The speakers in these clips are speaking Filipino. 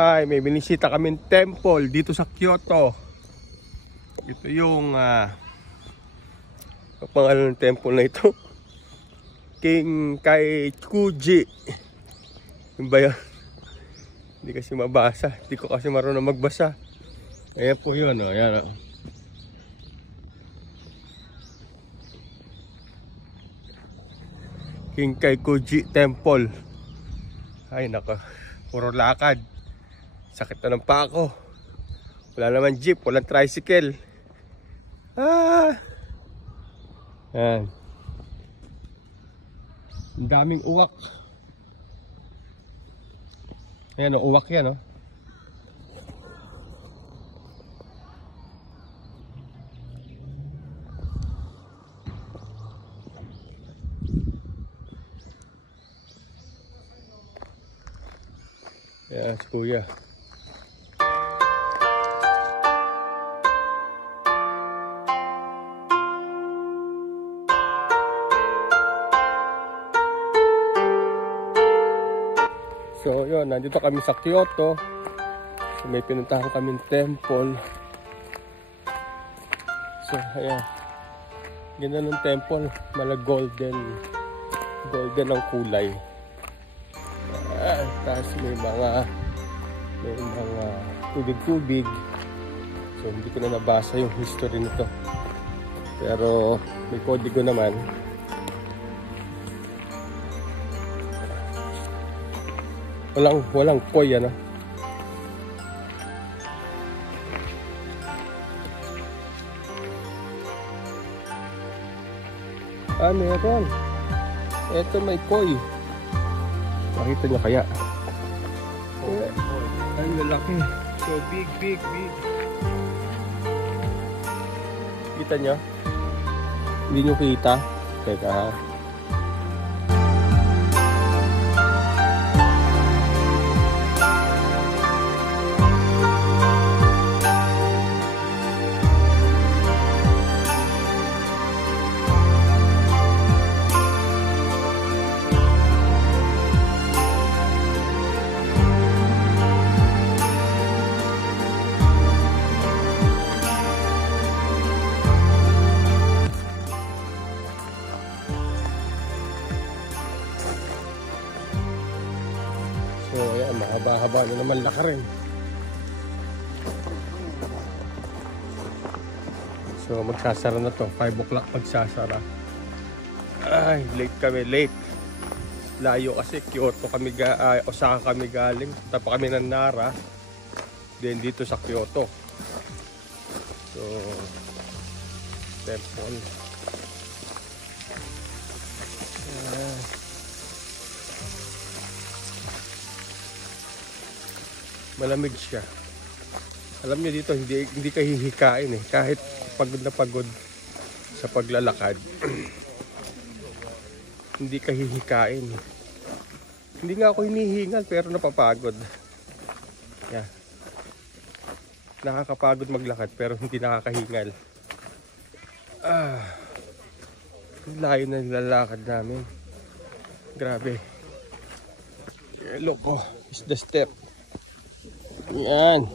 Hi, may binisita kaming temple dito sa Kyoto. Ito yung pangalan ng temple na ito. Kinkaikuji. Yung ba yan? Hindi kasi mabasa. Hindi ko kasi marunong magbasa. Ayan po yun. Oh. Ayan, oh. Kinkaikuji Temple. Ay nako. Puro lakad. Sakit na ng pako. Wala naman jeep, walang tricycle. Yan. Ang daming uwak. Ayan o, uwak yan o. Ayan, si Kuya. So yun, nandito kami sa Kyoto. So, may pinuntahan kaming temple. So ayan, ganda ng temple, mala golden ang kulay. Tapos may mga tubig. So hindi ko na nabasa yung history nito, pero may kodigo naman. Walang koy, ano? Meron. Ito may koy. Makita nyo kaya? Ay, lalaki. So big. Kita nyo? Hindi nyo kita? Teka ha. So ayan, mahaba-haba na naman laka rin. So magsasara na to, 5 o'clock magsasara. Ay, late kami, late. Layo kasi, Kyoto kami, Osaka kami galing. Punta pa kami ng Nara. Then dito sa Kyoto. So temple. Malamig siya. Alam niyo dito, hindi ka hihikain eh. Kahit pagod na pagod sa paglalakad. Hindi ka hihikain. Hindi nga ako hinihingal pero napapagod. Yan. Nakakapagod maglakad pero hindi nakakahingal. Layo na nilalakad namin. Grabe. Look, oh, is the step. Yan.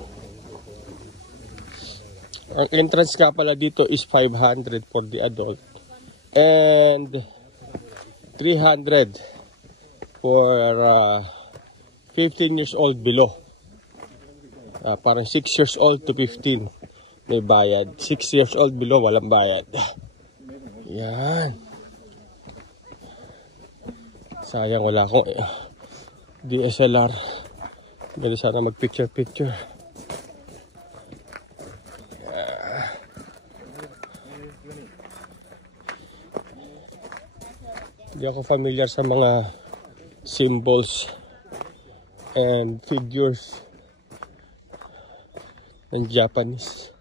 Ang entrance ka pala dito is 500 for the adult and 300 for 15 years old below. Parang 6 years old to 15 may bayad. 6 years old below walang bayad. Yan. Sayang wala akong DSLR. Dali sana mag-picture. Hindi ako familiar sa mga symbols and figures ng Japanese.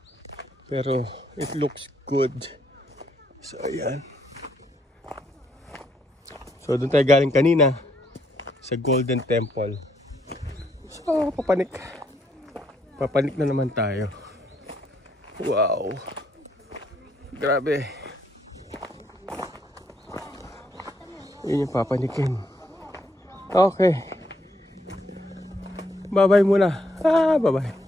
Pero it looks good. So ayan. So doon tayo galing kanina sa Golden Temple. So, papanik na naman tayo. Wow. Grabe. Yun yung papanikin. Okay. Bye-bye muna. Bye-bye.